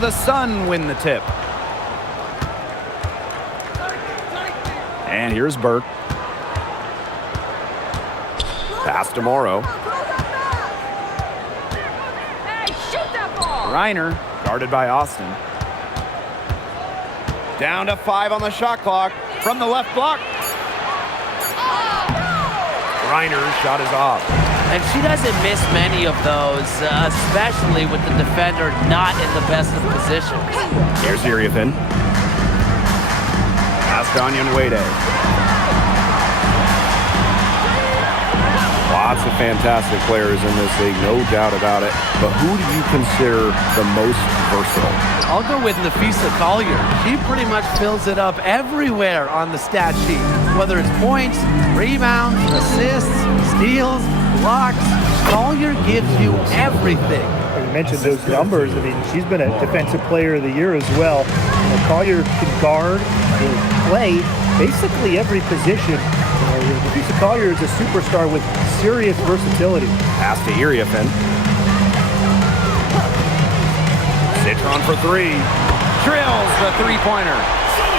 the Sun win the tip. And here's Burke. Pass to Morrow. Reiner, guarded by Austin. Down to 5 on the shot clock from the left block. Reiner's shot is off. And she doesn't miss many of those, especially with the defender not in the best of positions. Here's Iriafin. Pass to Onyenwede. Lots of fantastic players in this league, no doubt about it. But who do you consider the most versatile? I'll go with Nafisa Collier. She pretty much fills it up everywhere on the stat sheet, whether it's points, rebounds, assists, steals, blocks. Collier gives you everything. You mentioned those numbers. I mean, she's been a defensive player of the year as well. You know, Collier can guard, can play basically every position. Nafisa Collier is a superstar with serious versatility. Pass to Iriafin. Citron for 3. Drills the three-pointer.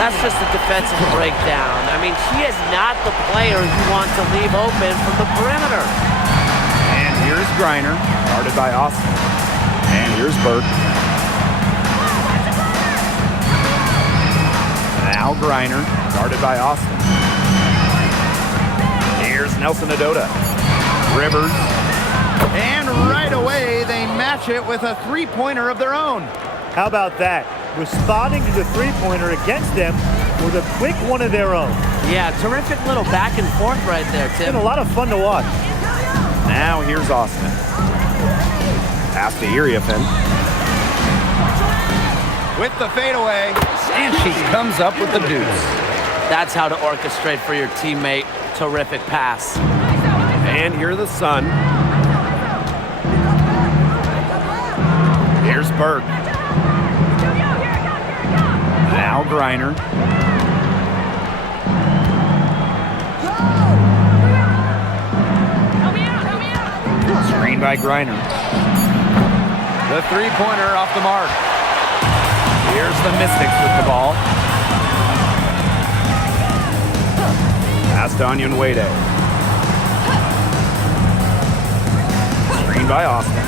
That's just a defensive breakdown. I mean, she is not the player you want to leave open from the perimeter. And here's Greiner, guarded by Austin. And here's Burke. Now Greiner, guarded by Austin. Here's Nelson Adota. Rivers. And right away, they match it with a three-pointer of their own. How about that? Responding to the three-pointer against them with a quick one of their own. Yeah, terrific little back and forth right there, Tim. It's been a lot of fun to watch. Now here's Austin. Pass to Iriafin. With the fadeaway, and she comes up with the deuce. That's how to orchestrate for your teammate. Terrific pass. And here the Sun. Here's Burke. Now Greiner. Screen by Greiner. The three-pointer off the mark. Here's the Mystics with the ball. Pass to Onyenwede. Screen by Austin.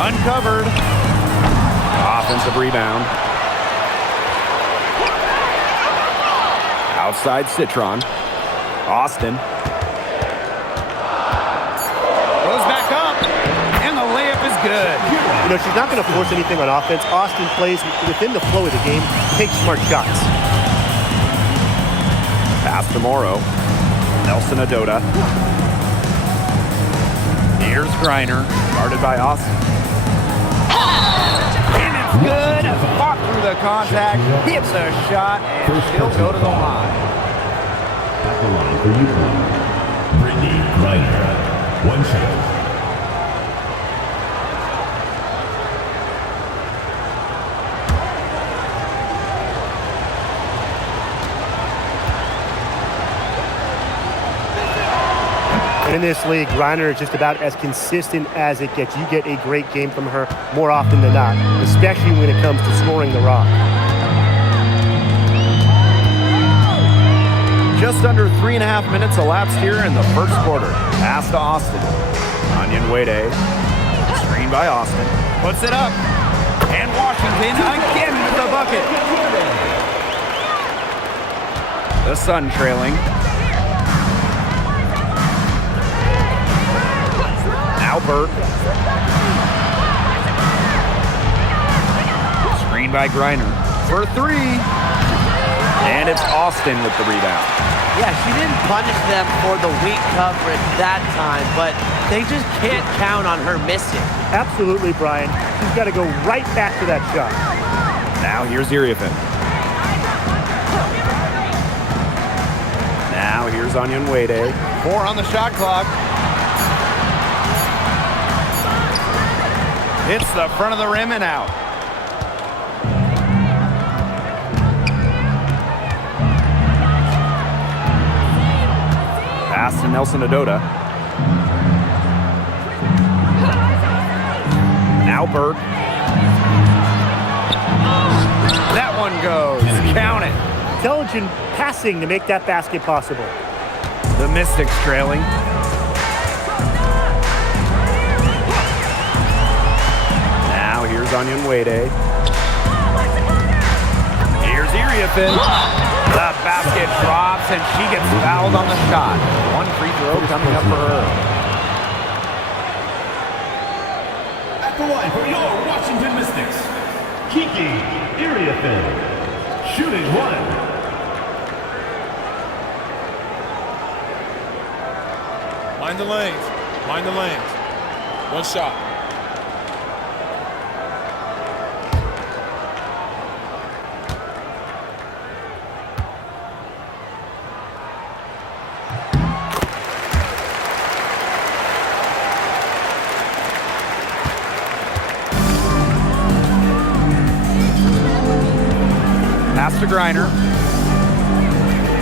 Uncovered. Offensive rebound. Outside Citron. Austin. Goes back up. And the layup is good. You know, she's not going to force anything on offense. Austin plays within the flow of the game, takes smart shots. Pass to Morrow. Nelson Adota. Here's Greiner, guarded by Austin. And it's good. Fought through the contact, hits a shot, and she'll go to the line. At the line for UConn, Brittany Greiner. One shot. And in this league, Greiner is just about as consistent as it gets. You get a great game from her more often than not, especially when it comes to scoring the rock. Just under 3.5 minutes elapsed here in the first quarter. Pass to Austin. Onyenwede. Screen by Austin. Puts it up. And Washington again with the bucket. The Sun trailing. Now Burke. Screen by Greiner for 3. And it's Austin with the rebound. Yeah, she didn't punish them for the weak coverage that time, but they just can't count on her missing. Absolutely, Brian. She's got to go right back to that shot. Now here's Iriafin. Now here's Onyenwede. 4 on the shot clock. Hits the front of the rim and out. Pass to Nelson Adota. Now Burke. That one goes. Count it. Intelligent passing to make that basket possible. The Mystics trailing. Now here's Onion Wade. Here's Iriafin. The basket drops and she gets fouled on the shot. One free throw coming up for her. At the line for your Washington Mystics, Kiki Iriafin, shooting 1. Mind the lanes. Mind the lanes. One shot. Pass to Griner.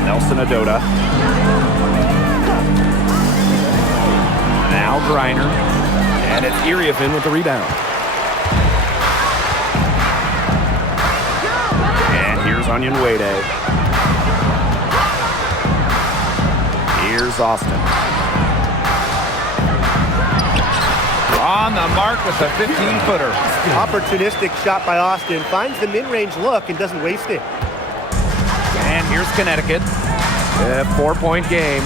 Nelson Adota. Now Griner. And it's Iriafin with the rebound. And here's Onion Wade. Here's Austin. On the mark with the 15-footer. Opportunistic shot by Austin. Finds the mid-range look and doesn't waste it. And here's Connecticut. A 4-point game.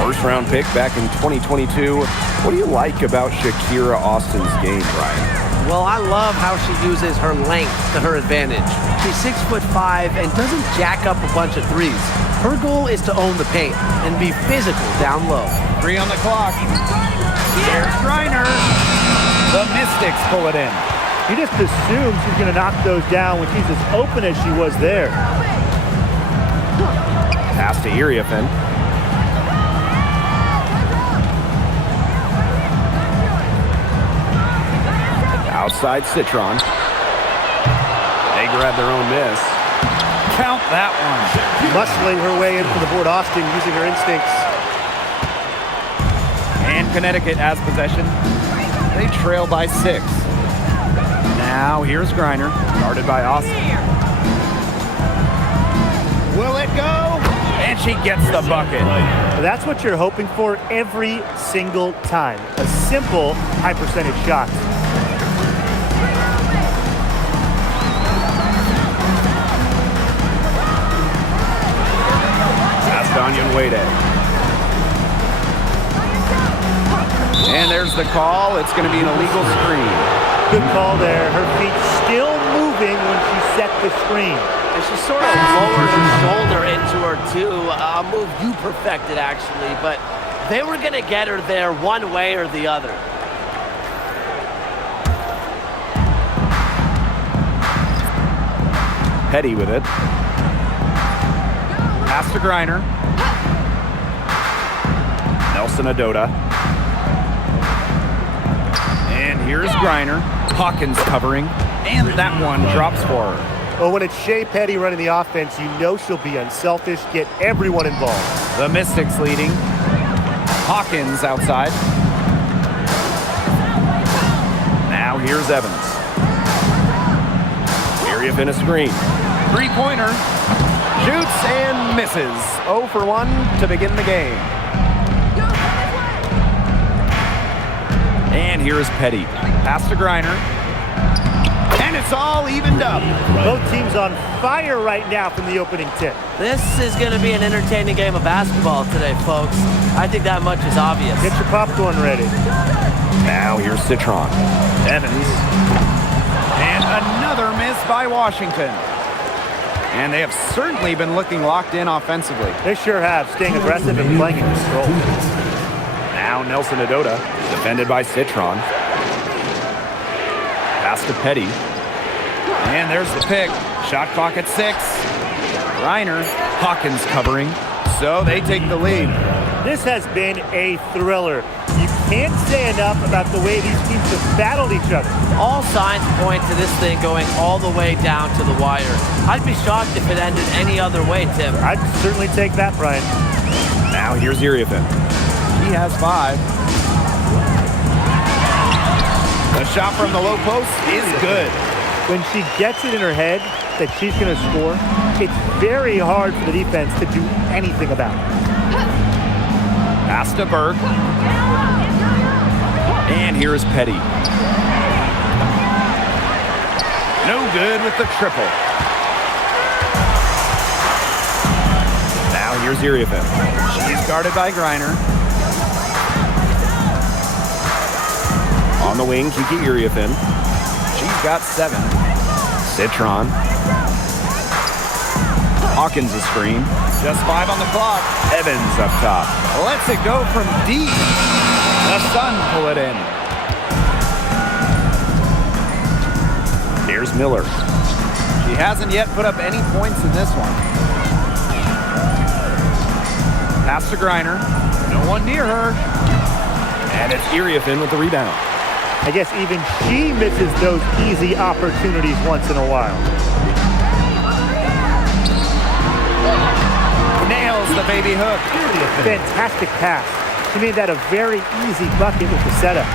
First-round pick back in 2022. What do you like about Shakira Austin's game, Brian? Well, I love how she uses her length to her advantage. She's 6'5" and doesn't jack up a bunch of threes. Her goal is to own the paint and be physical down low. 3 on the clock. Here's Griner. The Mystics pull it in. You just assume she's going to knock those down when she's as open as she was there. Pass to Iriafin. Outside Citron. They grab their own miss. Count that one. Muscling her way in for the board. Austin using her instincts. And Connecticut has possession. They trail by 6. Now here's Griner, guarded by Austin. Will it go? And she gets the bucket. That's what you're hoping for every single time. A simple, high-percentage shot. Pass to Onion Wade. And there's the call. It's going to be an illegal screen. Good call there. Her feet still moving when she set the screen. And she sort of lowered her shoulder into her, too. A move you perfected, actually. But they were going to get her there one way or the other. Petty with it. Pass to Griner. Nelson Adota. And here's Griner. Hawkins covering. And that one drops for her. Well, when it's Shea Petty running the offense, you know she'll be unselfish, get everyone involved. The Mystics leading. Hawkins outside. Now here's Evans. Iriafin a screen. Three-pointer. Shoots and misses. 0 for 1 to begin the game. And here's Petty. Pass to Griner. And it's all evened up. Both teams on fire right now from the opening tip. This is going to be an entertaining game of basketball today, folks. I think that much is obvious. Get your popcorn ready. Now here's Citron. Evans. And another miss by Washington. And they have certainly been looking locked in offensively. They sure have, staying aggressive and playing in control. Now Nelson Adota, defended by Citron. Pass to Petty. And there's the pick. Shot clock at 6. Griner, Hawkins covering. So they take the lead. This has been a thriller. You can't say enough about the way these teams have battled each other. All signs point to this thing going all the way down to the wire. I'd be shocked if it ended any other way, Tim. I'd certainly take that, Brian. Now here's Iriafin. He has 5. The shot from the low post is good. When she gets it in her head, that she's going to score, it's very hard for the defense to do anything about it. Pass to Burke. And here's Petty. No good with the triple. Now here's Iriefin. She's guarded by Griner. On the wing, Kiki Iriefin. She's got 7. Citron. Hawkins a screen. Just 5 on the clock. Evans up top. Lets it go from deep. The Sun pull it in. Here's Miller. She hasn't yet put up any points in this one. Pass to Griner. No one near her. And it's Iriefin with the rebound. I guess even she misses those easy opportunities once in a while. Nails the baby hook. Fantastic pass. She made that a very easy bucket with the setup.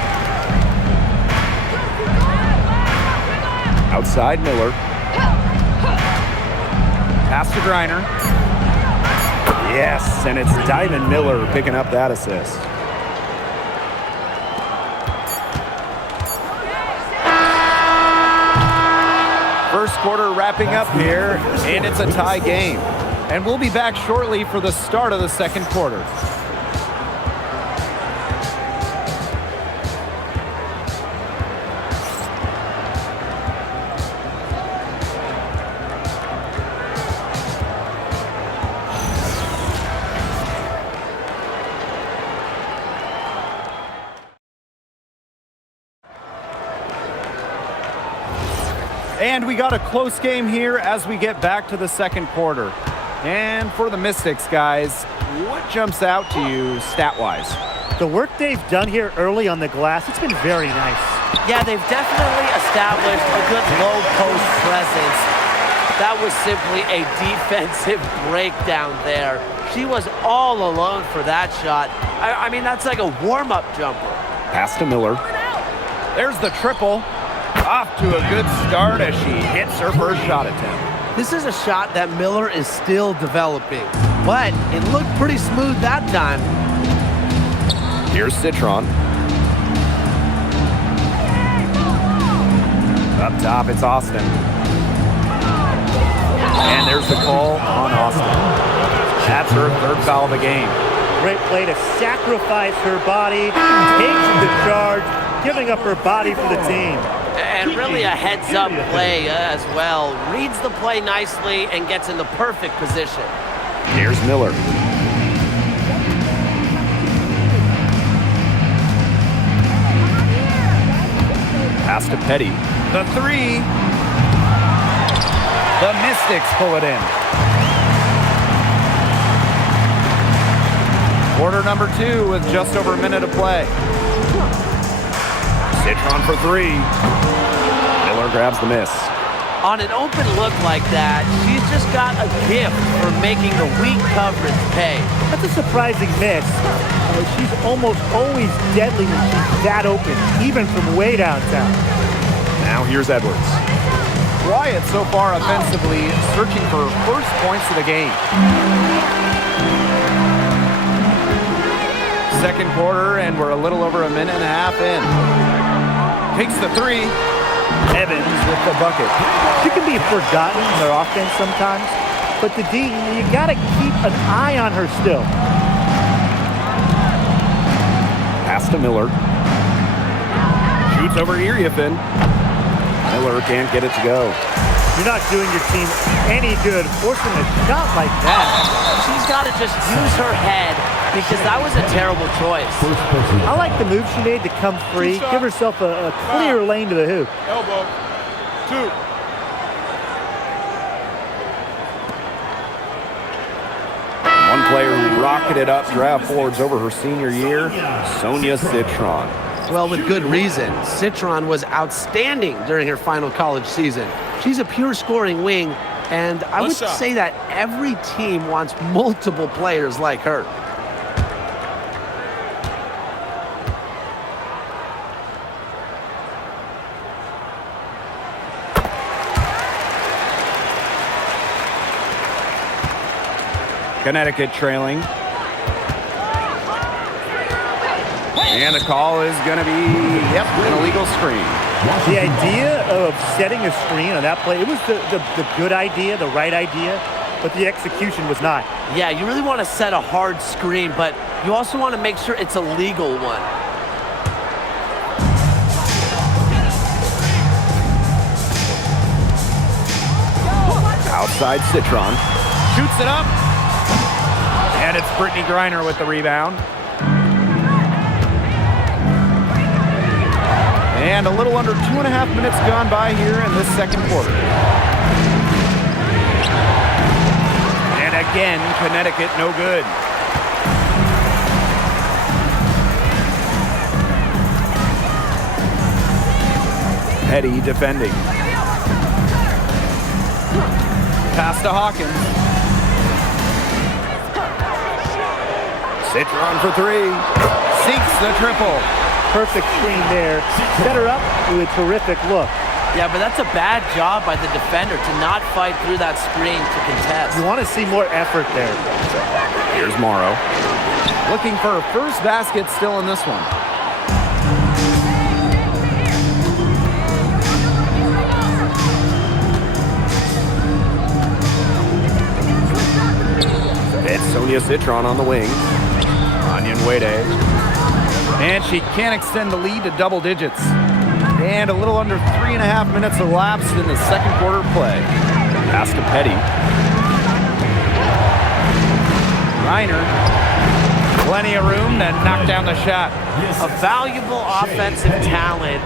Outside Miller. Pass to Griner. Yes, and it's Diamond Miller picking up that assist. First quarter wrapping up here, and it's a tie game. And we'll be back shortly for the start of the second quarter. And we got a close game here as we get back to the second quarter. And for the Mystics, guys, what jumps out to you stat-wise? The work they've done here early on the glass, it's been very nice. Yeah, they've definitely established a good low post presence. That was simply a defensive breakdown there. She was all alone for that shot. I mean, that's like a warm-up jumper. Pass to Miller. There's the triple. Off to a good start as she hits her first shot attempt. This is a shot that Miller is still developing, but it looked pretty smooth that time. Here's Citron. Up top, it's Austin. And there's the call on Austin. That's her third foul of the game. Great play to sacrifice her body, takes the charge, giving up her body for the team. And really a heads-up play as well. Reads the play nicely and gets in the perfect position. Here's Miller. Pass to Petty. The three. The Mystics pull it in. Quarter number 2 with just over a minute to play. Citron for 3. Miller grabs the miss. On an open look like that, she's just got a gift for making the weak coverage pay. That's a surprising miss. She's almost always deadly when she's that open, even from way downtown. Now here's Edwards. Quiet so far offensively, searching for her first points of the game. Second quarter, and we're a little over a minute and a half in. Takes the three. Evans with the bucket. She can be forgotten in their offense sometimes, but the D, you got to keep an eye on her still. Pass to Miller. Shoots over Iriefin. Miller can't get it to go. You're not doing your team any good forcing a shot like that. She's got to just use her head because that was a terrible choice. I like the move she made to come free, give herself a clear lane to the hoop. Elbow. 2. One player who rocketed up draft boards over her senior year, Sonia Citron. Well, with good reason. Citron was outstanding during her final college season. She's a pure scoring wing, and I would say that every team wants multiple players like her. Connecticut trailing. And the call is going to be, an illegal screen. The idea of setting a screen on that play, it was the good idea, the right idea, but the execution was not. Yeah, you really want to set a hard screen, but you also want to make sure it's a legal one. Outside Citron. Shoots it up. And it's Brittany Griner with the rebound. And a little under 2.5 minutes gone by here in this second quarter. And again, Connecticut no good. Petty defending. Pass to Hawkins. Citron for three. Sinks the triple. Perfect screen there. Set her up with a terrific look. Yeah, but that's a bad job by the defender to not fight through that screen to contest. You want to see more effort there. Here's Morrow. Looking for a first basket still in this one. It's Sonia Citron on the wing. Onion Wade. And she can't extend the lead to double digits. And a little under 3.5 minutes elapsed in the second quarter play. Pass to Petty. Reiner. Plenty of room to knock down the shot. A valuable offensive talent.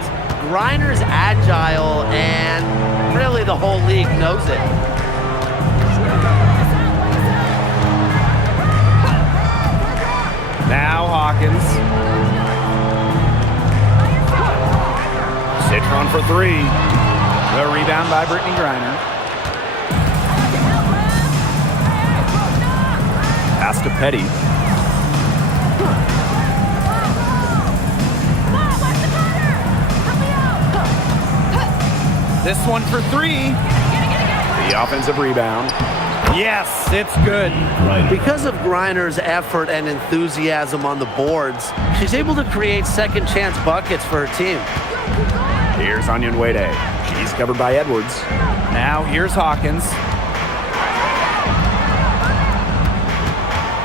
Griner's agile, and really the whole league knows it. Now Hawkins. Citron for three. The rebound by Brittany Griner. Pass to Petty. This one for three. The offensive rebound. Yes, it's good. Because of Griner's effort and enthusiasm on the boards, she's able to create second chance buckets for her team. Here's Onion Wade. She's covered by Edwards. Now here's Hawkins.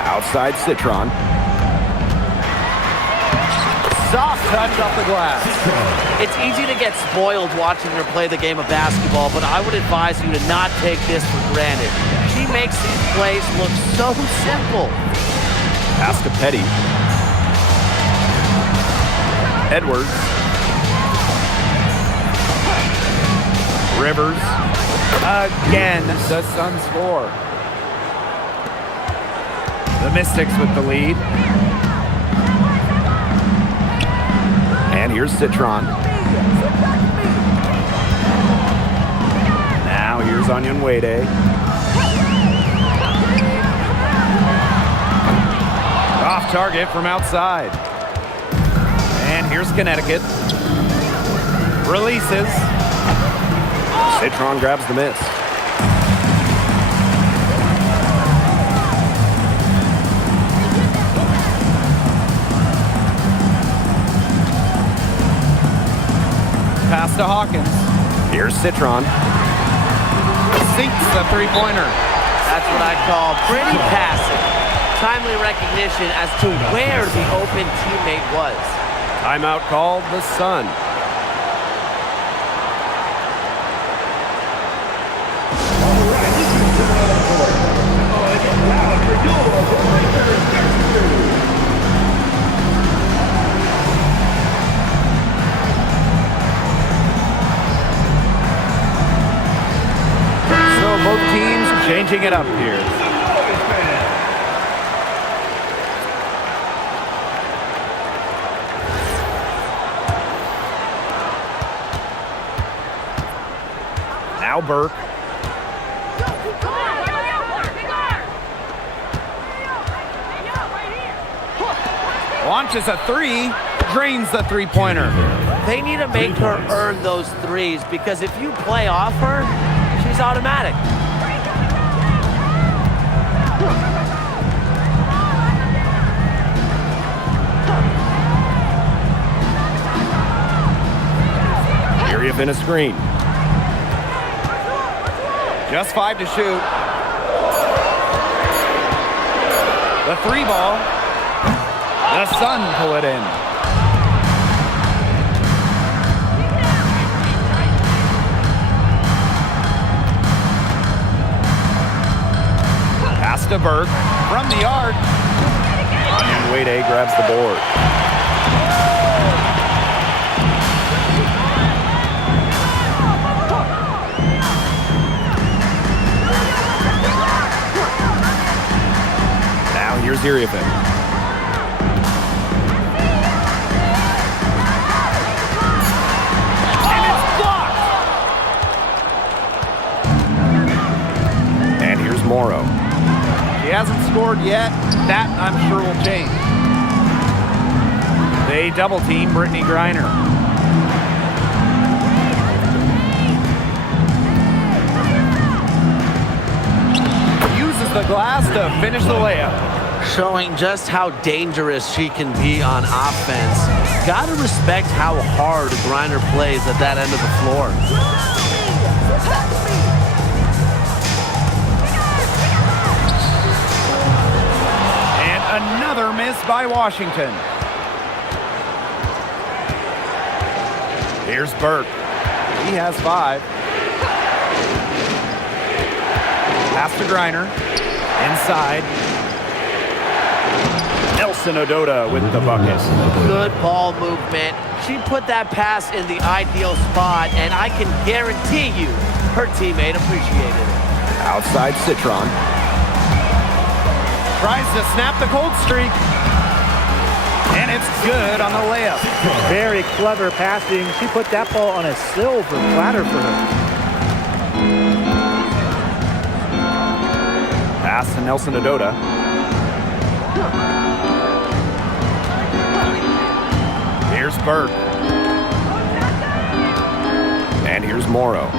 Outside Citron. Soft touch off the glass. It's easy to get spoiled watching her play the game of basketball, but I would advise you to not take this for granted. She makes these plays look so simple. Pass to Petty. Edwards. Rivers. Again, the Suns score. The Mystics with the lead. And here's Citron. Now here's Onion Wade. Off target from outside. And here's Connecticut. Releases. Citron grabs the miss. Pass to Hawkins. Here's Citron. Sinks the three-pointer. That's what I call pretty passive. Timely recognition as to where the open teammate was. Timeout called the Sun. So both teams changing it up here. Now Burke. Launches a three, drains the three-pointer. They need to make her earn those threes, because if you play off her, she's automatic. within a screen. Just 5 to shoot. The 3 ball. The Sun pull it in. Pass to Burke from the arc. And Wade grabs the board. Now here's Iriafen. And it's blocked. And here's Morrow. He hasn't scored yet. That, I'm sure, will change. They double team Brittany Griner. Uses the glass to finish the layup. Showing just how dangerous she can be on offense. Gotta respect how hard Griner plays at that end of the floor. Another miss by Washington. Here's Burke. He has 5. Pass to Griner. Inside. Nelson Odota with the bucket. Good ball movement. She put that pass in the ideal spot, and I can guarantee you her teammate appreciated it. Outside Citron. Tries to snap the cold streak. And it's good on the layup. Very clever passing. She put that ball on a silver platter for her. Pass to Nelson Odota. Here's Burke. And here's Morrow.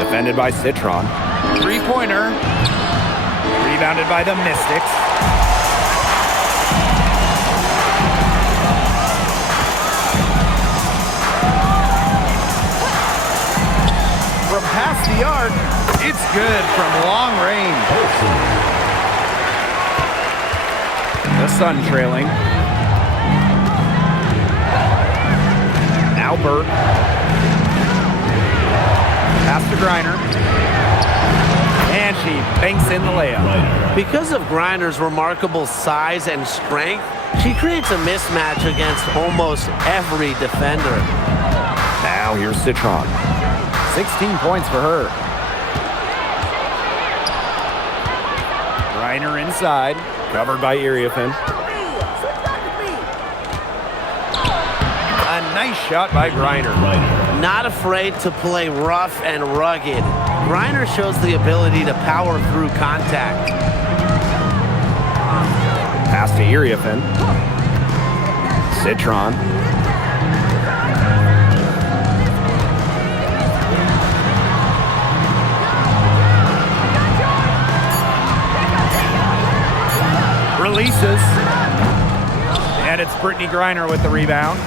Defended by Citron. 3-pointer. Rebounded by the Mystics. From past the arc, it's good from long range. The Sun trailing. Now Burke. Pass to Griner. And she banks in the layup. Because of Griner's remarkable size and strength, she creates a mismatch against almost every defender. Now here's Citron. 16 points for her. Griner inside, covered by Iriafen. A nice shot by Griner. Not afraid to play rough and rugged. Griner shows the ability to power through contact. Pass to Iriafen. Citron. Releases. And it's Brittany Griner with the rebound.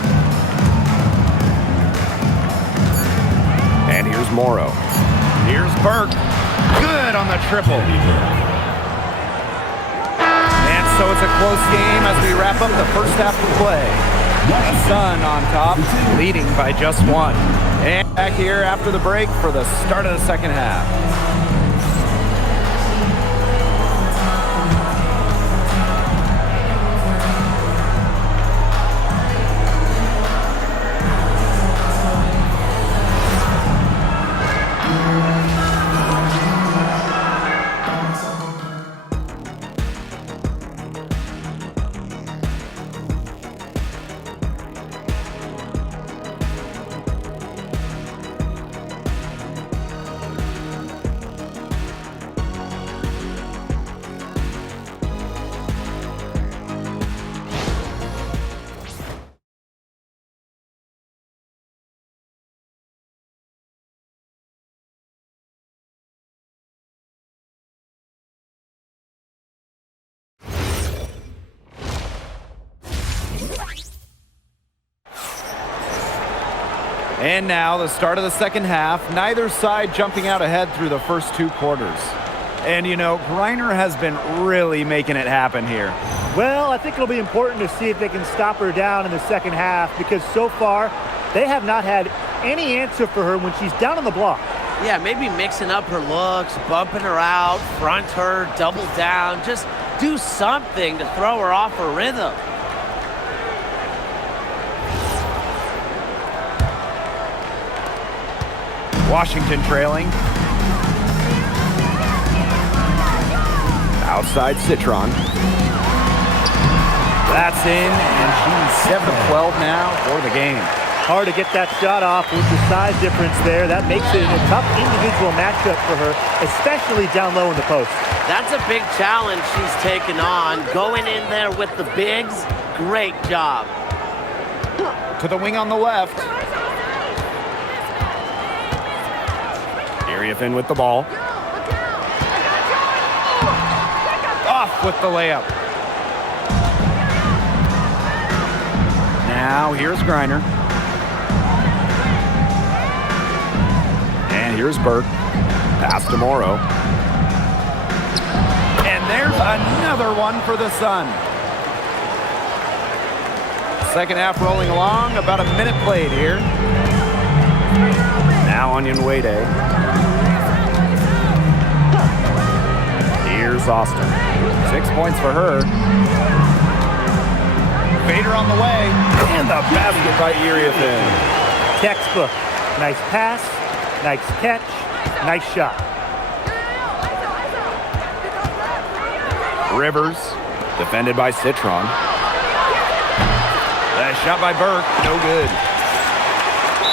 And here's Morrow. Here's Burke. Good on the triple. And so it's a close game as we wrap up the first half of play. The Sun on top, leading by just 1. And back here after the break for the start of the second half. And now the start of the second half. Neither side jumping out ahead through the first 2 quarters. And, you know, Griner has been really making it happen here. Well, I think it'll be important to see if they can stop her down in the second half, because so far they have not had any answer for her when she's down on the block. Yeah, maybe mixing up her looks, bumping her out, front her, double down. Just do something to throw her off her rhythm. Washington trailing. Outside Citron. That's in, and she's 7 of 12 now for the game. Hard to get that shot off with the size difference there. That makes it a tough individual matchup for her, especially down low in the post. That's a big challenge she's taken on. Going in there with the bigs, great job. To the wing on the left. Iriafen with the ball. Off with the layup. Now here's Griner. And here's Burke. Pass to Morrow. And there's another one for the Sun. Second half rolling along. About a minute played here. Now Onyenwere. Here's Austin. 6 points for her. Vader on the way. And the basket by Iriafen. Textbook. Nice pass, nice catch, nice shot. Rivers, defended by Citron. That shot by Burke, no good.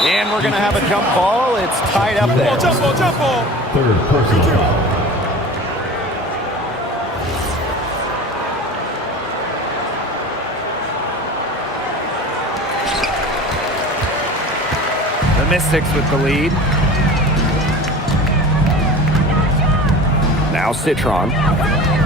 And we're going to have a jump ball. It's tied up there. Jump ball, jump ball. Third personal foul. The Mystics with the lead. Now Citron.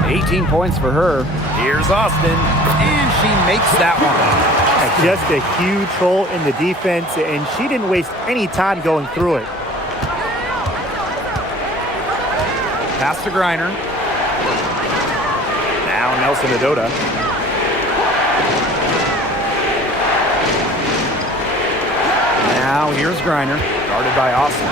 18 points for her. Here's Austin. And she makes that one. Just a huge hole in the defense, and she didn't waste any time going through it. Pass to Griner. Now Nelson Adota. Now here's Griner, guarded by Austin.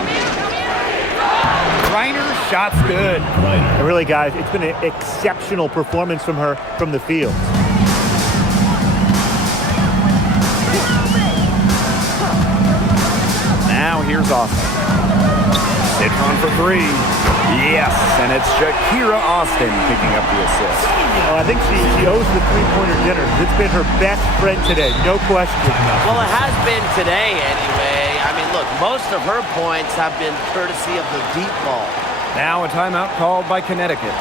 Griner, shot's good. And really, guys, it's been an exceptional performance from her from the field. Now here's Austin. Citron for 3. Yes, and it's Shakira Austin picking up the assist. Oh, I think she owes the three-pointer dinner. It's been her best friend today, no question. Well, it has been today anyway. I mean, look, most of her points have been courtesy of the deep ball. Now a timeout called by Connecticut.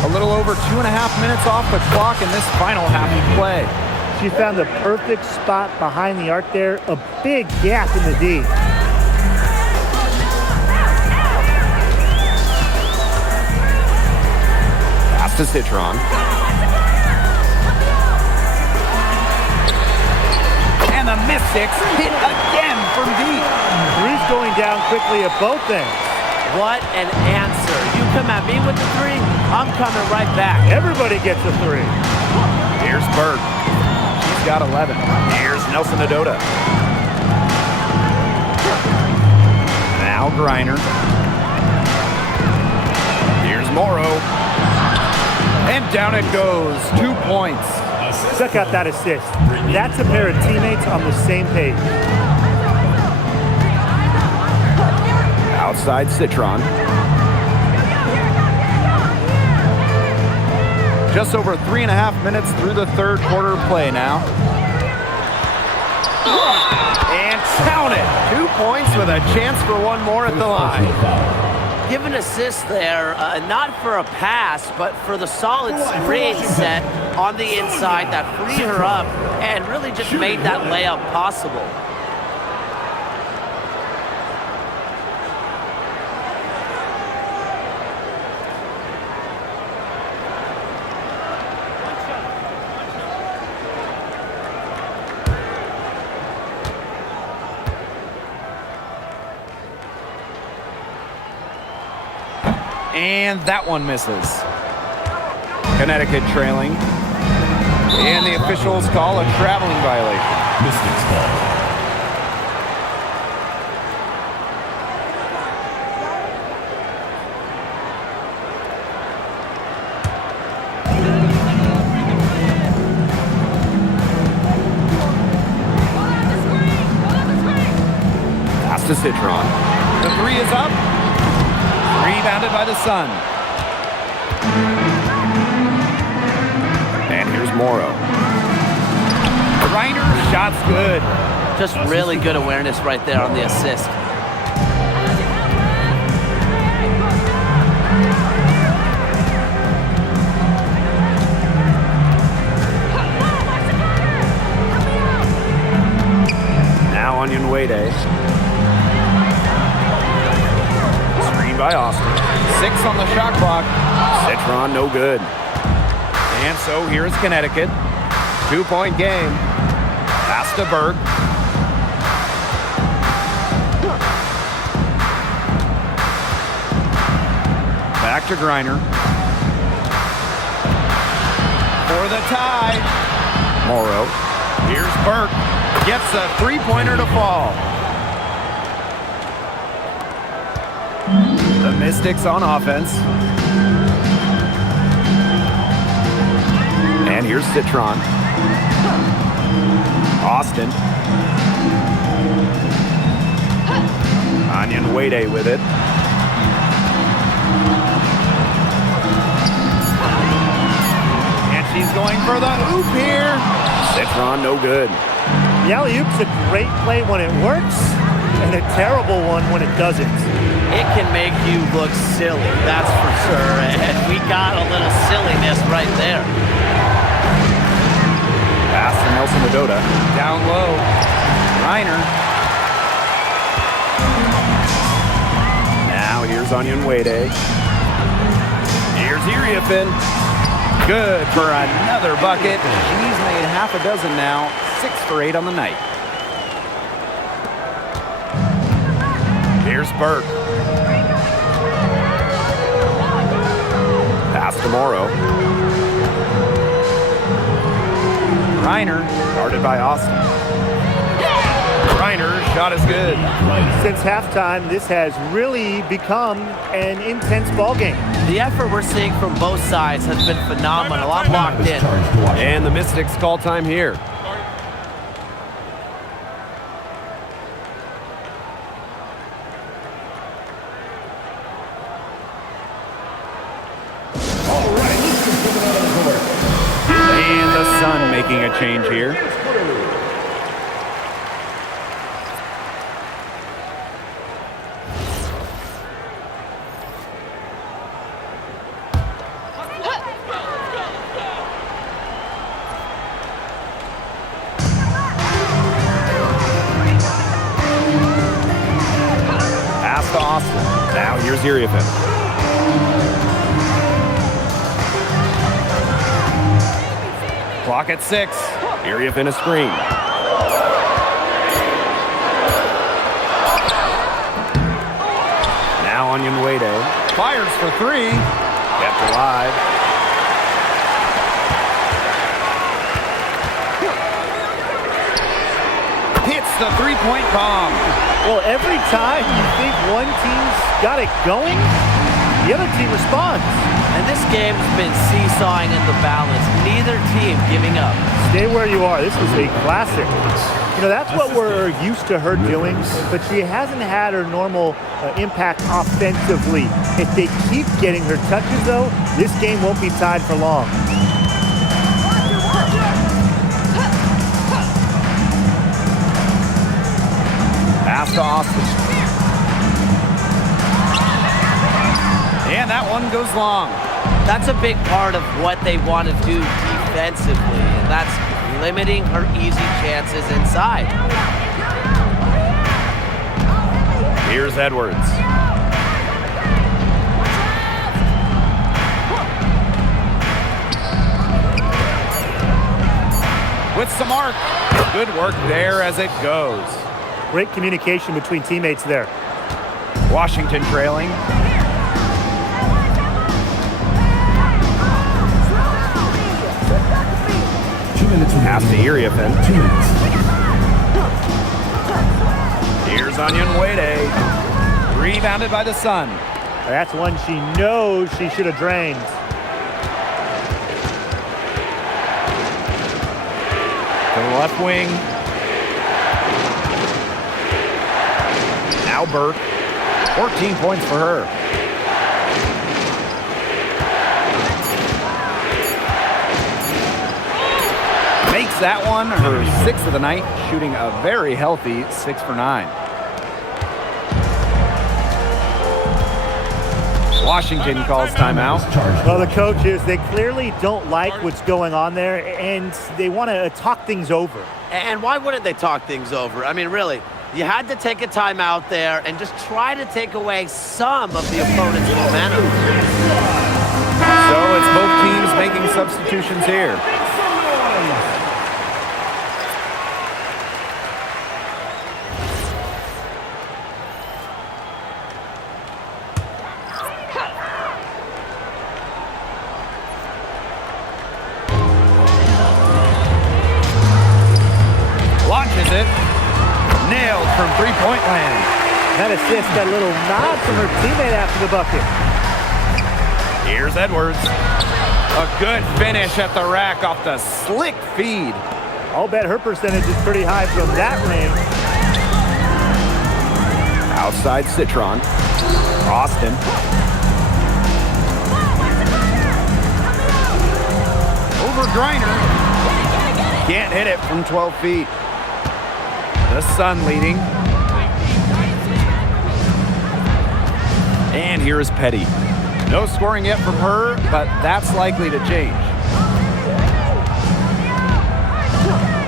A little over 2.5 minutes off the clock in this final half of play. She found the perfect spot behind the arc there, a big gap in the D. Pass to Citron. And the Mystics hit again from deep. Three's going down quickly at both ends. What an answer. You come at me with the three, I'm coming right back. Everybody gets a three. Here's Berg. She's got 11. Here's Nelson Adota. Now Griner. Here's Morrow. And down it goes. 2 points. Check out that assist. That's a pair of teammates on the same page. Outside Citron. Just over 3.5 minutes through the third quarter of play now. And count it. 2 points with a chance for one more at the line. Give an assist there, not for a pass, but for the solid screen set on the inside that freed her up and really just made that layup possible. And that one misses. Connecticut trailing. And the officials call a traveling violation. Mystics ball. Pass to Citron. The three is up. Rebounded by the Sun. And here's Morrow. Griner, shot's good. Just really good awareness right there on the assist. Now Onion Wade. By Austin. 6 on the shot clock. Citron, no good. And so here is Connecticut. 2-point game. Pass to Berg. Back to Griner. For the tie. Morrow. Here's Berg. Gets a three-pointer to fall. The Mystics on offense. And here's Citron. Austin. Onion Wade with it. And she's going for the hoop here. Citron, no good. The alley-oop's a great play when it works, and a terrible one when it doesn't. It can make you look silly, that's for sure. And we got a little silliness right there. Pass to Nelson Adota. Down low. Reiner. Now here's Onion Wade. Here's Iriafin. Good for another bucket. She's made half a dozen now. 6 for 8 on the night. Here's Burke. Pass to Morrow. Reiner, guarded by Austin. Reiner, shot is good. Since halftime, this has really become an intense ball game. The effort we're seeing from both sides has been phenomenal. I'm locked in. And the Mystics call time here. And the Sun making a change here. Austin. Now here's Iriefin. Clock at 6. Iriefin a screen. Now Onyenwede fires for 3. Kept alive. Hits the three-point bomb. Well, every time you think one team's got it going, the other team responds. And this game's been seesawing in the balance. Neither team giving up. Stay where you are. This is a classic. You know, that's what we're used to her doing, but she hasn't had her normal impact offensively. If they keep getting her touches, though, this game won't be tied for long. Pass to Austin. And that one goes long. That's a big part of what they want to do defensively, and that's limiting her easy chances inside. Here's Edwards. With some arc. Good work there as it goes. Great communication between teammates there. Washington trailing. Pass to Iriefin. 2 minutes. Here's Onyenwede. Rebounded by the Sun. That's one she knows she should have drained. To the left wing. Now Burke. 14 points for her. Makes that one her 6th of the night, shooting a very healthy 6 for 9. Washington calls timeout. Well, the coaches, they clearly don't like what's going on there, and they want to talk things over. And why wouldn't they talk things over? I mean, really, you had to take a timeout there and just try to take away some of the opponent's momentum. So it's both teams making substitutions here. Launches it. Nailed from three-point land. That assist got a little nod from her teammate after the bucket. Here's Edwards. A good finish at the rack off the slick feed. I'll bet her percentage is pretty high from that range. Outside Citron. Austin. Over Griner. Can't hit it from 12 feet. The Sun leading. And here is Petty. No scoring yet from her, but that's likely to change.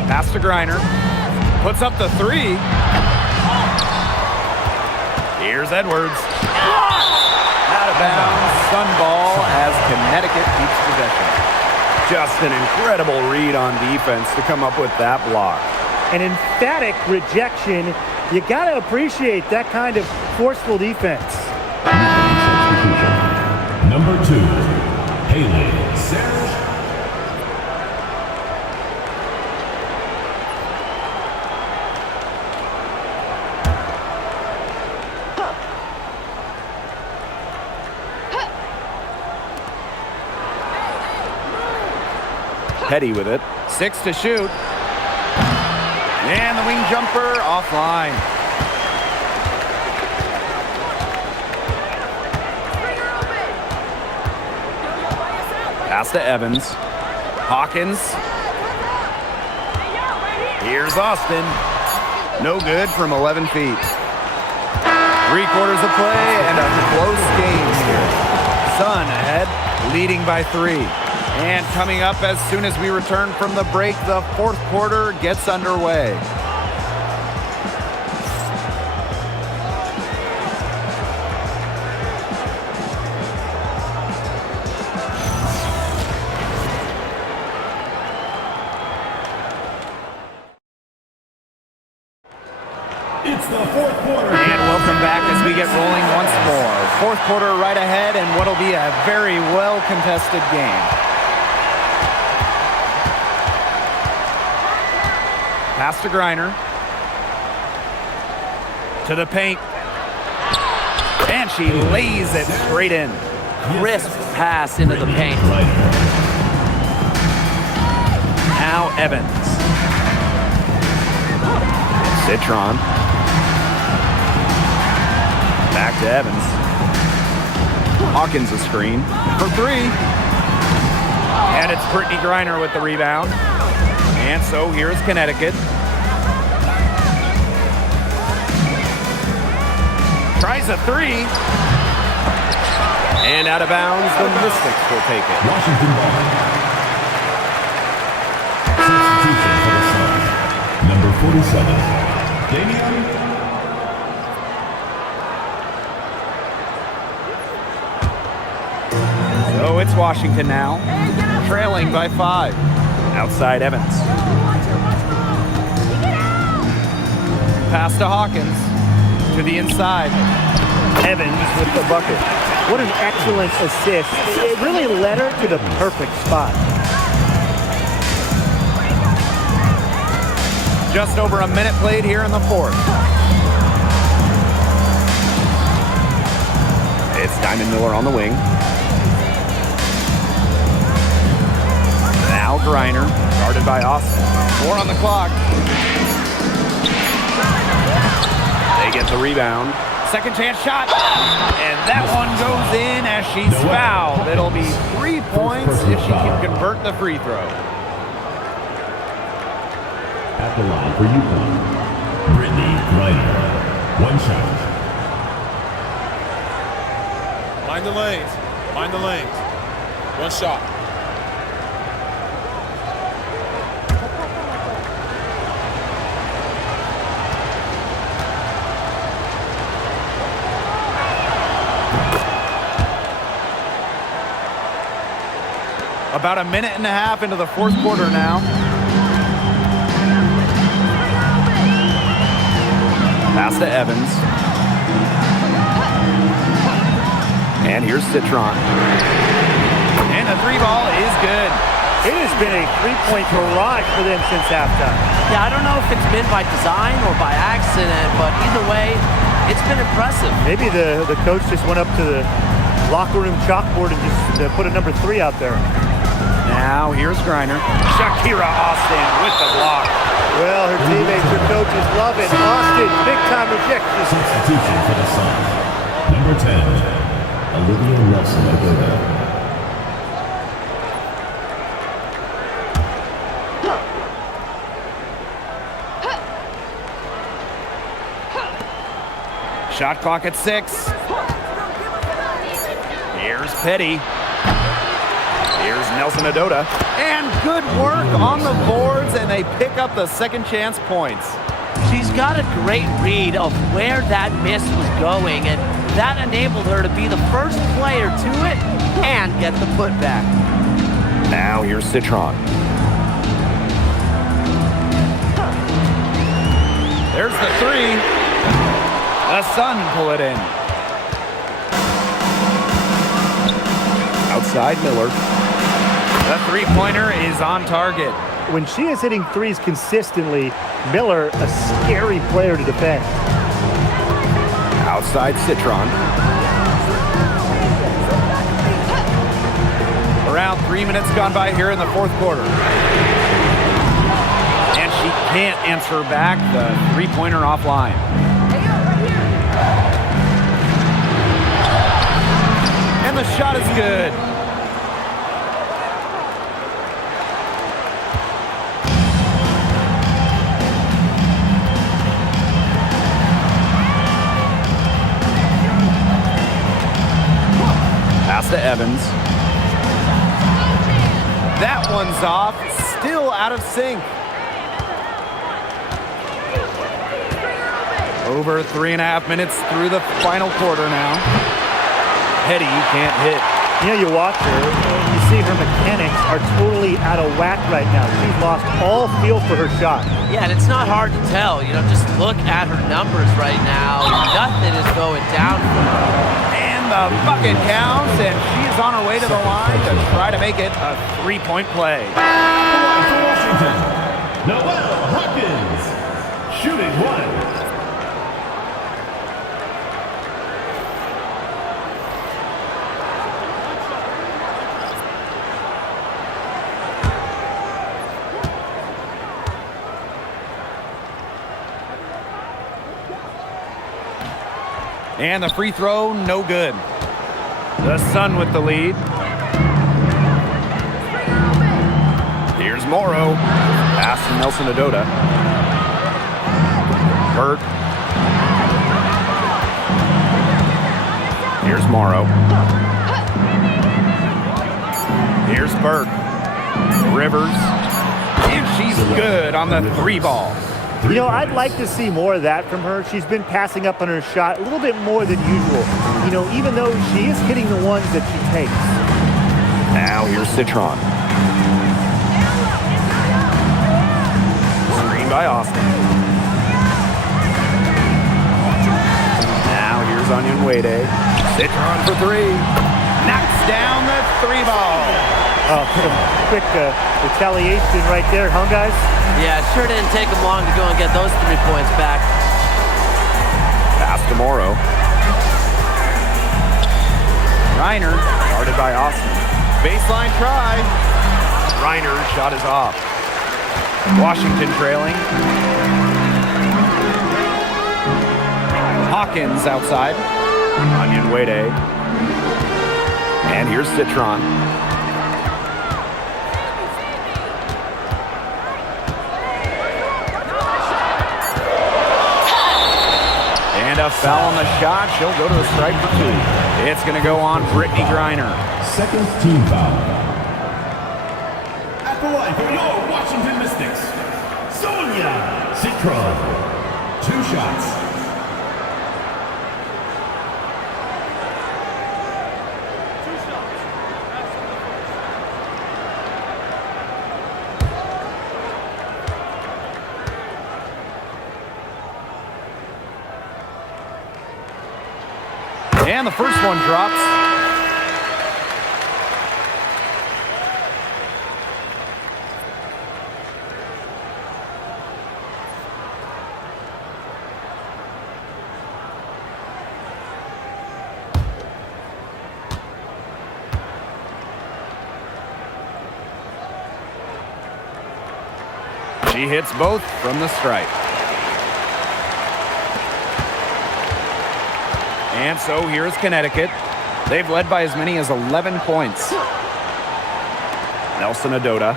Pass to Griner. Puts up the 3. Here's Edwards. Out of bounds. Sun ball as Connecticut keeps possession. Just an incredible read on defense to come up with that block. An emphatic rejection. You got to appreciate that kind of forceful defense. Number 2, Haley Serge. Petty with it. 6 to shoot. And the wing jumper offline. Pass to Evans. Hawkins. Here's Austin. No good from 11 feet. 3/4 of play and a close game here. Sun ahead, leading by 3. And coming up as soon as we return from the break, the 4th quarter gets underway. back as we get rolling once more. Fourth quarter right ahead, and what'll be a very well-contested game. Pass to Griner. To the paint. And she lays it straight in. Crisp pass into the paint. Now Evans. Citron. Back to Evans. Hawkins a screen for three. And it's Brittany Griner with the rebound. And so here's Connecticut. Tries a three. And out of bounds, the Mystics will take it. Washington ball. Substitution for the Sun. Number 47, Damian. So it's Washington now, trailing by 5. Outside Evans. Pass to Hawkins. To the inside. Evans with the bucket. What an excellent assist. It really led her to the perfect spot. Just over a minute played here in the fourth. It's Diamond Miller on the wing. Now Griner, guarded by Austin. 4 on the clock. They get the rebound. Second chance shot. And that one goes in as she's fouled. It'll be 3 points if she can convert the free throw. At the line for UConn, Brittany Griner. 1 shot. Mind the lanes. Mind the lanes. 1 shot. About a minute and a half into the fourth quarter now. Pass to Evans. And here's Citron. And the 3 ball is good. It has been a three-point barrage for them since halftime. Yeah, I don't know if it's been by design or by accident, but either way, it's been impressive. Maybe the coach just went up to the locker room chalkboard and just put a number 3 out there. Now here's Griner. Shakira Austin with the block. Well, her teammates, her coaches love it. Austin, big-time rejection. Substitution for the Sun. Number 10, Olivia Nelson-Ododa. Shot clock at 6. Here's Petty. Here's Nelson-Ododa. And good work on the boards, and they pick up the second chance points. She's got a great read of where that miss was going, and that enabled her to be the first player to it and get the putback. Now here's Citron. There's the 3. The Sun pull it in. Outside Miller. The 3-pointer is on target. When she is hitting threes consistently, Miller, a scary player to defend. Outside Citron. Around 3 minutes gone by here in the fourth quarter. And she can't answer back the 3-pointer offline. And the shot is good. Pass to Evans. That one's off, still out of sync. Over 3.5 minutes through the final quarter now. Petty can't hit. You know, you watch her, and you see her mechanics are totally out of whack right now. She's lost all feel for her shot. Yeah, and it's not hard to tell. You know, just look at her numbers right now. Nothing is going down for her. And the bucket counts, and she is on her way to the line to try to make it a three-point play. Washington, Noelle Hawkins, shooting one. And the free throw, no good. The Sun with the lead. Here's Morrow. Pass to Nelson Adota. Burke. Here's Morrow. Here's Burke. Rivers. And she's good on the three ball. You know, I'd like to see more of that from her. She's been passing up on her shot a little bit more than usual. You know, even though she is hitting the ones that she takes. Now here's Citron. Screen by Austin. Now here's Onion Wade. Citron for three. Knocks down the three ball. Oh, quick retaliation right there, huh, guys? Yeah, it sure didn't take them long to go and get those 3 points back. Pass to Morrow. Reiner, guarded by Austin. Baseline try. Reiner's shot is off. Washington trailing. Hawkins outside. Onion Wade. And here's Citron. And a foul on the shot. She'll go to the stripe for two. It's going to go on Brittany Griner. Second team foul. At the line for your Washington Mystics, Sonia Citron. 2 shots. And the first one drops. She hits both from the stripe. And so here's Connecticut. They've led by as many as 11 points. Nelson Adota.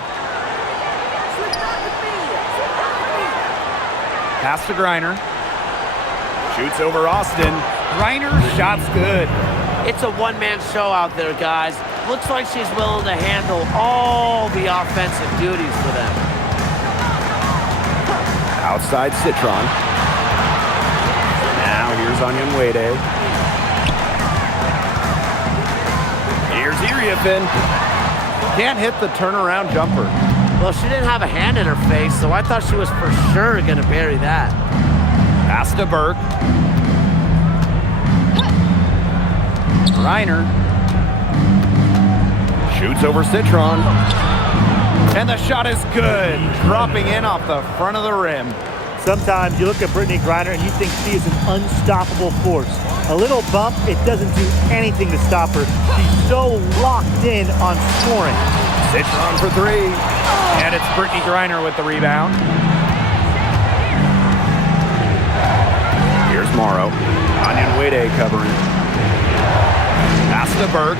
Pass to Griner. Shoots over Austin. Griner, shot's good. It's a one-man show out there, guys. Looks like she's willing to handle all the offensive duties for them. Outside Citron. Now here's Onion Wade. Here's Iriafin. Can't hit the turnaround jumper. Well, she didn't have a hand in her face, so I thought she was for sure going to bury that. Pass to Burke. Reiner. Shoots over Citron. And the shot is good. Dropping in off the front of the rim. Sometimes you look at Brittany Griner and you think she is an unstoppable force. A little bump, it doesn't do anything to stop her. She's so locked in on scoring. Citron for three. And it's Brittany Griner with the rebound. Here's Morrow. Onion Wade covering. Pass to Burke.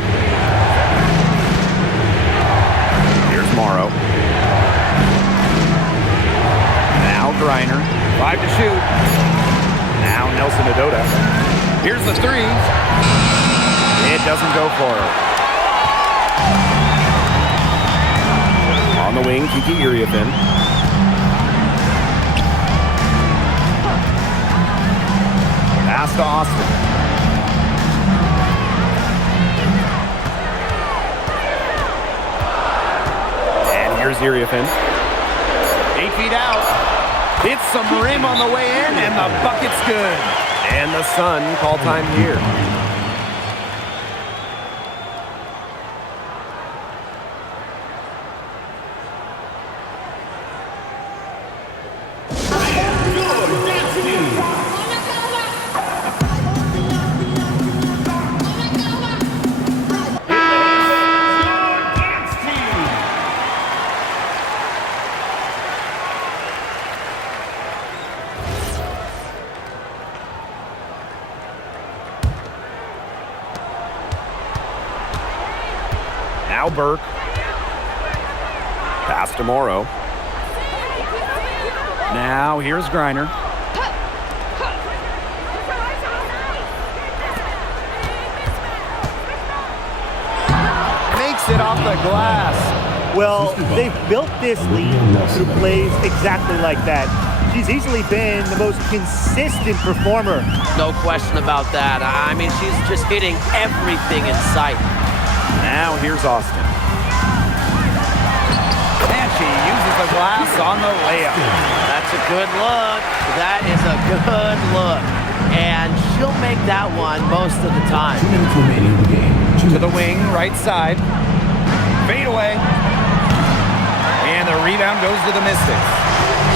Here's Morrow. Now Griner. 5 to shoot. Now Nelson Adota. Here's the three. It doesn't go for her. On the wing, Kiki Iriafin. Pass to Austin. And here's Iriafin. 8 feet out. Hits some rim on the way in, and the bucket's good. And the Sun call time here. Now Burke. Pass to Morrow. Now here's Griner. Makes it off the glass. Well, they've built this lead through plays exactly like that. She's easily been the most consistent performer. No question about that. I mean, she's just hitting everything in sight. Now here's Austin. And she uses the glass on the layup. That's a good look. That is a good look. And she'll make that one most of the time. 2 minutes remaining in the game. To the wing, right side. Fade away. And the rebound goes to the Mystics.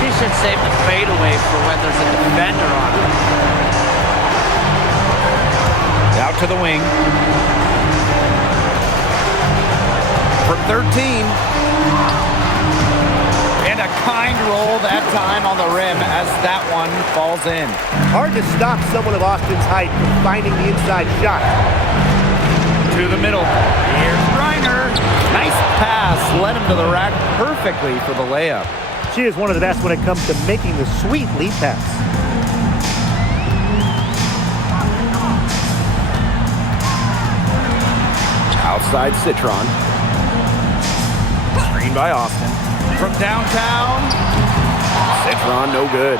She should save the fadeaway for when there's a defender on her. Out to the wing. From 13. And a kind roll that time on the rim as that one falls in. Hard to stop someone of Austin's height from finding the inside shot. To the middle. Here's Griner. Nice pass. Led him to the rack perfectly for the layup. She is one of the best when it comes to making the sweet lead pass. Outside Citron. Screen by Austin. From downtown. Citron no good.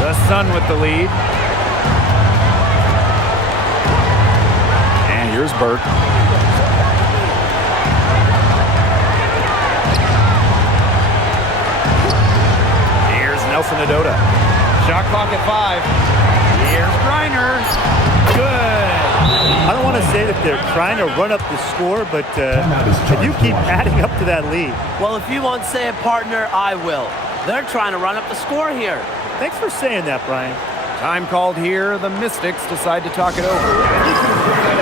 The Sun with the lead. And here's Burke. Here's Nelson Adota. Shot clock at 5. Here's Griner. Good. I don't want to say that they're trying to run up the score, but you keep adding up to that lead. Well, if you won't say it, partner, I will. They're trying to run up the score here. Thanks for saying that, Brian. Time called here. The Mystics decide to talk it over.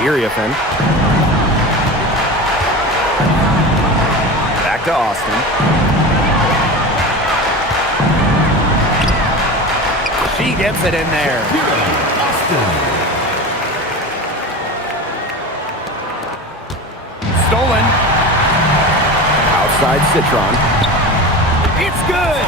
Iriafen. Back to Austin. She gets it in there. Stolen. Outside Citron. It's good.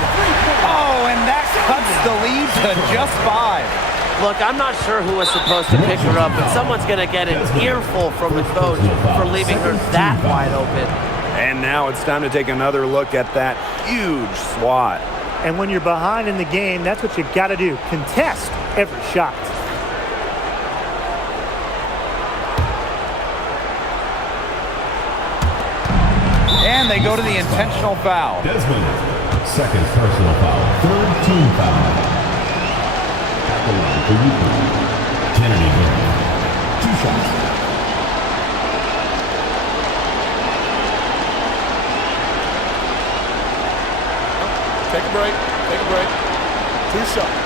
Oh, and that cuts the lead to just 5. Look, I'm not sure who was supposed to pick her up, but someone's going to get an earful from the coach for leaving her that wide open. And now it's time to take another look at that huge swat. And when you're behind in the game, that's what you got to do. Contest every shot. And they go to the intentional foul. Desmond, second personal foul, third team foul. The line for Yukon. Kennedy Murray. 2 shots. Take a break. Take a break. 2 shots.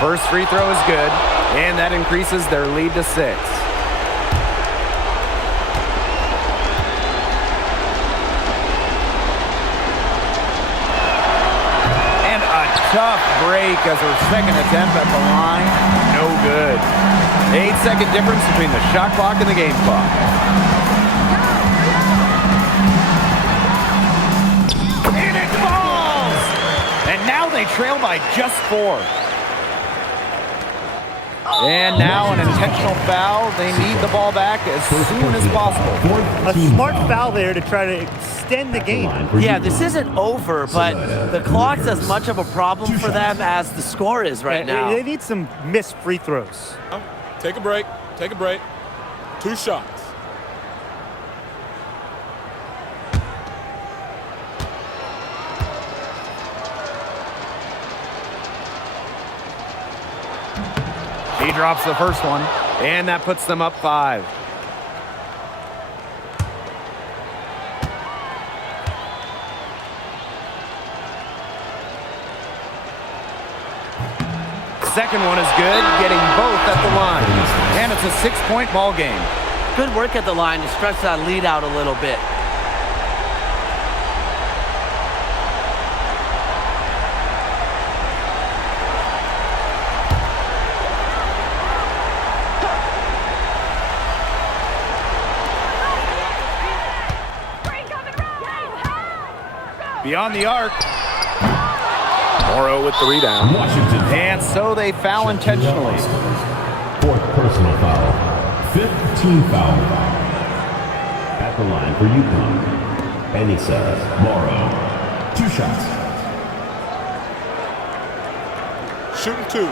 First free throw is good, and that increases their lead to 6. Tough break as her second attempt at the line. No good. 8-second difference between the shot clock and the game clock. they trail by just 4. And now an intentional foul. They need the ball back as soon as possible. A smart foul there to try to extend the game. Yeah, this isn't over, but the clock's as much of a problem for them as the score is right now. They need some missed free throws. Take a break. Take a break. 2 shots. He drops the first one, and that puts them up 5. Second one is good, getting both at the line. And it's a 6-point ball game. Good work at the line to stretch that lead out a little bit. Beyond the arc. Morrow with the rebound. Washington. And so they foul intentionally. 4th personal foul. 5th team foul. At the line for UConn. Anissa Morrow. 2 shots. Shooting 2.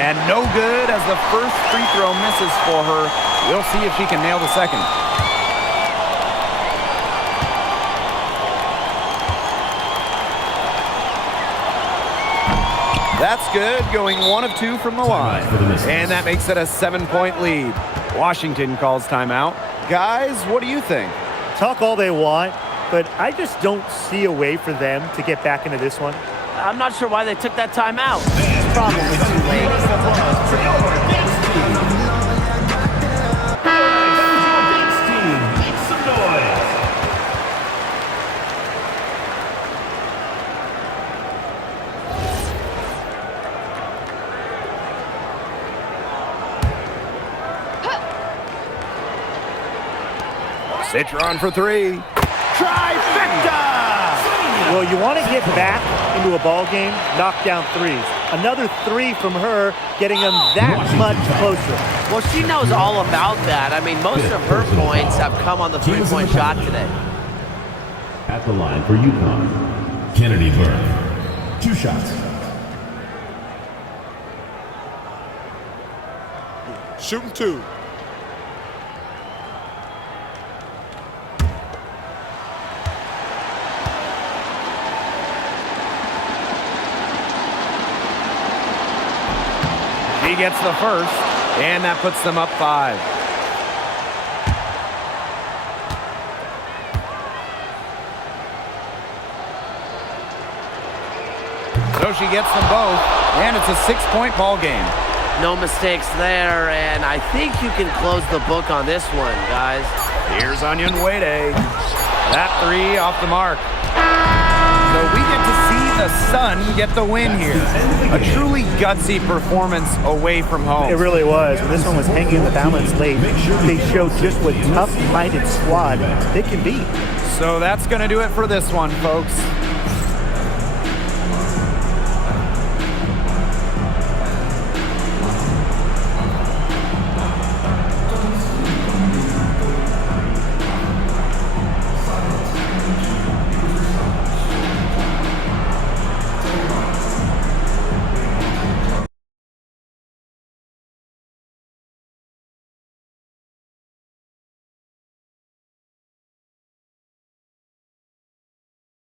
And no good as the first free throw misses for her. We'll see if she can nail the second. That's good, going 1 of 2 from the line. And that makes it a 7-point lead. Washington calls timeout. Guys, what do you think? Talk all they want, but I just don't see a way for them to get back into this one. I'm not sure why they took that time out. It's probably too late. Citron for 3. Trifecta! Well, you want to get back into a ball game, knock down 3s. Another 3 from her, getting them that much closer. Well, she knows all about that. I mean, most of her points have come on the 3-point shot today. At the line for UConn. Kennedy Burke. 2 shots. Shooting 2. He gets the first, and that puts them up 5. So she gets them both, and it's a 6-point ball game. No mistakes there, and I think you can close the book on this one, guys. Here's Onion Wade. That 3 off the mark. So we get to see the Sun get the win here. A truly gutsy performance away from home. It really was. When this one was hanging in the balance late, they showed just what tough-minded squad they can be. So that's going to do it for this one, folks.